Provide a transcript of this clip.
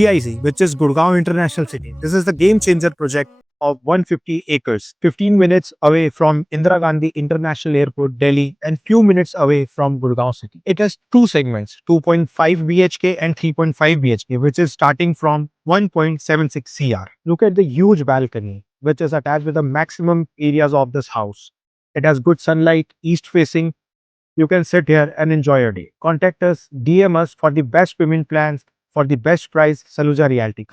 GIC, which is Gurgaon International City. This is the game changer project of 150 acres, 15 minutes away from Indira Gandhi International Airport, Delhi, and few minutes away from Gurgaon city. It has two segments, 2.5 BHK and 3.5 BHK, which is starting from 1.76 CR. Look at the huge balcony, which is attached with the maximum areas of this house. It has good sunlight, east facing. You can sit here and enjoy your day. Contact us, DM us for the best payment plans for the best price, Saluja Realty.